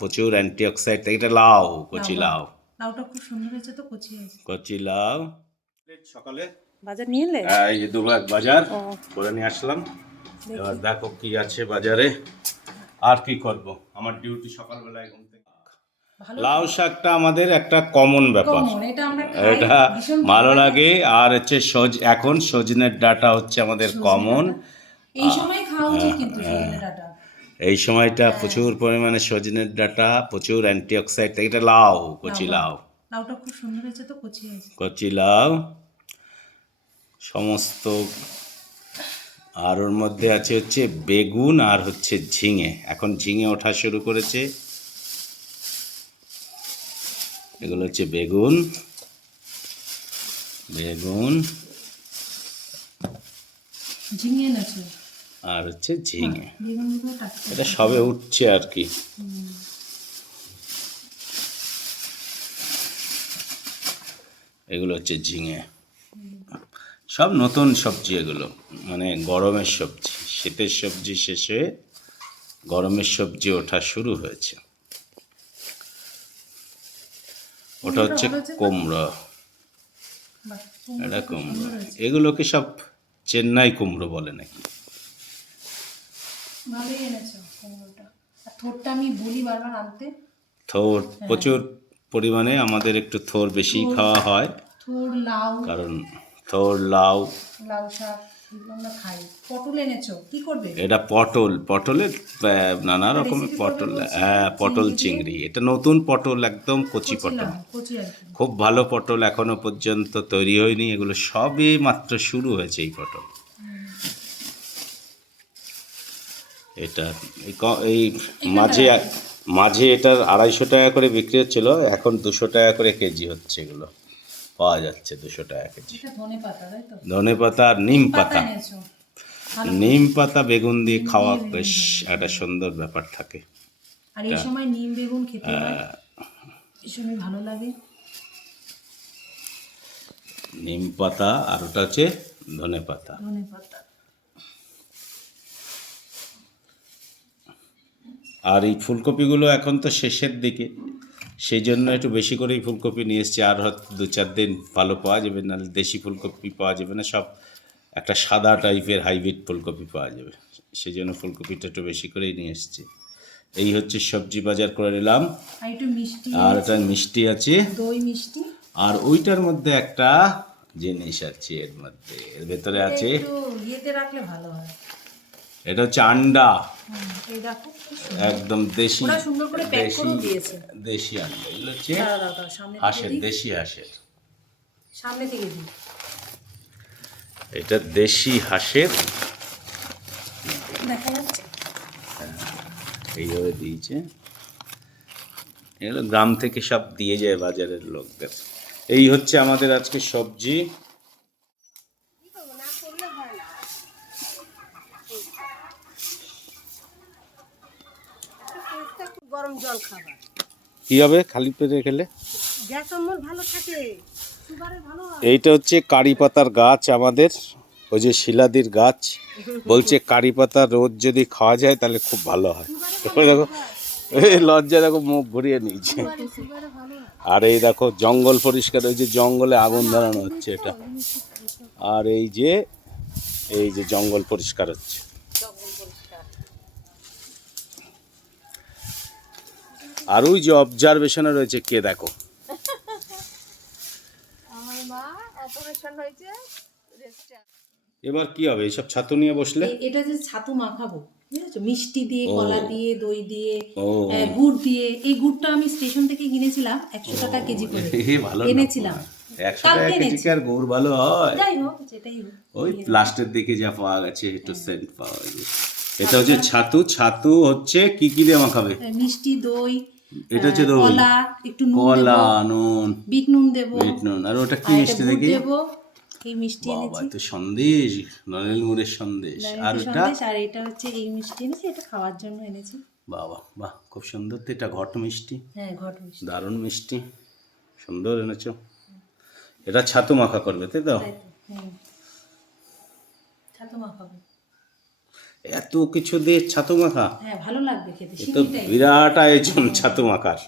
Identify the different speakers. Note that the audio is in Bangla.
Speaker 1: প্রচুর অ্যান্টিঅক্সাইড এটা লাউ কচি লাউ
Speaker 2: লাউটা খুব সুন্দর হয়েছে তো কচি হয়েছে।
Speaker 1: কচি লাউ। সকালে।
Speaker 2: বাজার নিয়ে এলে?
Speaker 1: এই যে দুর্গাগ বাজার করে নিয়ে আসলাম। এবার দেখো কি আছে বাজারে। আর কি করব? আমার ডিউটি সকালবেলায় ঘুম থেকে লাউ শাকটা আমাদের একটা কমন ব্যাপার।
Speaker 2: এটা
Speaker 1: ভালো লাগে। আর হচ্ছে সজ এখন সজনের ডাটা হচ্ছে আমাদের কমন
Speaker 2: এই সময় খাওয়া উচিত কিন্তু সজনে ডাঁটা।
Speaker 1: এই সময়টা প্রচুর পরিমাণে সজনের ডাটা প্রচুর অ্যান্টিঅক্সাইড এটা লাউ কচি লাউ।
Speaker 2: লাউটা খুব সুন্দর হয়েছে তো কচি হয়েছে।
Speaker 1: কচি লাউ। সমস্ত আর ওর মধ্যে আছে হচ্ছে বেগুন আর হচ্ছে ঝিঙে। এখন ঝিঙে ওঠা শুরু করেছে। এগুলো হচ্ছে বেগুন। বেগুন।
Speaker 2: ঝিঙে এনেছো
Speaker 1: আর হচ্ছে ঝিঙে। এটা সবে উঠছে আর কি। এগুলো হচ্ছে ঝিঙে। সব নতুন সবজি এগুলো। মানে গরমের সবজি। শীতের সবজি শেষ হয়ে গরমের সবজি ওঠা শুরু হয়েছে। ওটা হচ্ছে কুমড়ো। এটা কুমড়ো। এগুলোকে সব চেন্নাই কুমড়ো বলে নাকি?
Speaker 2: ভালোই এনেছো কুমড়োটা। আর থোরটা আমি বলি বারবার আনতে।
Speaker 1: থোর প্রচুর পরিমাণে আমাদের একটু থোর বেশি খাওয়া হয়।
Speaker 2: থোর লাউ।
Speaker 1: কারণ থোর লাউ।
Speaker 2: লাউ শাক আমরা খাই। পটল এনেছো? কি করবে?
Speaker 1: এটা পটল। পটলের নানা রকমের পটল। হ্যাঁ পটল চিংড়ি? এটা নতুন পটল একদম কচি পটল। খুব ভালো পটল এখনও পর্যন্ত তৈরি হয়নি। এগুলো সবে মাত্র শুরু হয়েছে এই পটল। এটা এই এই মাঝে মাঝে এটার আড়াইশো টাকা করে বিক্রি হচ্ছিল এখন দুশো টাকা করে কেজি হচ্ছে এগুলো। পাওয়া যাচ্ছে দুশো টাকা কেজি।
Speaker 2: ধনে পাতা
Speaker 1: আর নিম পাতা নিম পাতা বেগুন দিয়ে খাওয়া বেশ একটা সুন্দর ব্যাপার থাকে।
Speaker 2: আর এই সময় নিম বেগুন খেতে ভীষণই ভালো লাগে?
Speaker 1: নিম পাতা আর ওটা হচ্ছে ধনে পাতা।
Speaker 2: ধনে পাতা।
Speaker 1: আর এই ফুলকপিগুলো এখন তো শেষের দিকে। সেই জন্য একটু বেশি করেই ফুলকপি নিয়ে এসেছি। আর হয়তো দু চার দিন ভালো পাওয়া যাবে নাহলে দেশি ফুলকপি পাওয়া যাবে না। সব একটা সাদা টাইপের হাইব্রিড ফুলকপি পাওয়া যাবে। সেই জন্য ফুলকপিটা একটু বেশি করেই নিয়ে এসেছি। এই হচ্ছে সবজি বাজার করে নিলাম।
Speaker 2: আর একটু মিষ্টি
Speaker 1: আছে।
Speaker 2: দই মিষ্টি।
Speaker 1: আর ওইটার মধ্যে একটা জিনিস আছে এর মধ্যে। এর ভেতরে আছে
Speaker 2: ইয়েতে রাখলে ভালো হয়।
Speaker 1: এটা হচ্ছে আন্ডা। একদম দেশি দেশি দেশি আন্ডা এগুলো হচ্ছে হাঁসের দেশি হাঁসের।
Speaker 2: সামনে থেকে
Speaker 1: এটা দেশি হাঁসের। এইভাবে দিয়েছে। এগুলো গ্রাম থেকে সব দিয়ে যায় বাজারের লোকদের। এই হচ্ছে আমাদের আজকে সবজি।
Speaker 3: গরম জল খাবার।
Speaker 1: কি হবে খালি পেটে খেলে?
Speaker 3: গ্যাস অম্বল ভালো থাকে সুগারের ভালো
Speaker 1: এইটা হচ্ছে কারি পাতার গাছ আমাদের ওই যে শিলাদির গাছ। বলছে কারি পাতা রোজ যদি খাওয়া যায় তাহলে খুব ভালো হয়। দেখো এই লজ্জা দেখো মুখ ঘুরিয়ে নিয়েছে। আর এই দেখো জঙ্গল পরিষ্কার ওই যে জঙ্গলে আগুন ধরানো হচ্ছে এটা। আর এই যে এই যে জঙ্গল পরিষ্কার হচ্ছে। আর ওই যে অবজারভেশনে রয়েছে কে দেখো?
Speaker 3: আমার মা অপারেশন হয়েছে রেস্টে
Speaker 1: এবার কি হবে? এইসব ছাতু নিয়ে বসলে?
Speaker 2: এটা যে ছাতু মাখাবো মিষ্টি দিয়ে কলা দিয়ে দই দিয়ে গুড় দিয়ে এই গুড়টা আমি স্টেশন থেকে কিনেছিলাম একশো টাকা কেজি করে। এনেছিলাম।
Speaker 1: একশো টাকা কেজি আর গুড় ভালো হয়? ওই লাস্টের দিকে যা পাওয়া গেছে একটু সেন্ট পাওয়া গেছে। এটা হচ্ছে ছাতু ছাতু। হচ্ছে কি কি দিয়ে মাখাবে?
Speaker 2: মিষ্টি দই
Speaker 1: এটা হচ্ছে দই
Speaker 2: কলা একটু নুন
Speaker 1: কলা নুন।
Speaker 2: বিট নুন দেবো।
Speaker 1: বিট নুন। আর ওটা কি মিষ্টি দেখি?
Speaker 2: দেবো। এই মিষ্টি এনেছি।
Speaker 1: তো সন্দেশ। গুড়ের সন্দেশ। আর ওটা?
Speaker 2: আর এটা হচ্ছে এই মিষ্টি এনেছি এটা খাওয়ার জন্য এনেছি।
Speaker 1: বাবা বাহ খুব সুন্দর তো এটা ঘট মিষ্টি।
Speaker 2: হ্যাঁ ঘট মিষ্টি।
Speaker 1: দারুণ মিষ্টি। সুন্দর এনেছো। এটা ছাতু মাখা করবে তাই তো?
Speaker 2: হুম ছাতু মাখাবো
Speaker 1: এত কিছু দিয়ে ছাতু মাখা
Speaker 2: হ্যাঁ ভালো লাগবে খেতে
Speaker 1: তো বিরাট আয়োজন ছাতু মাখার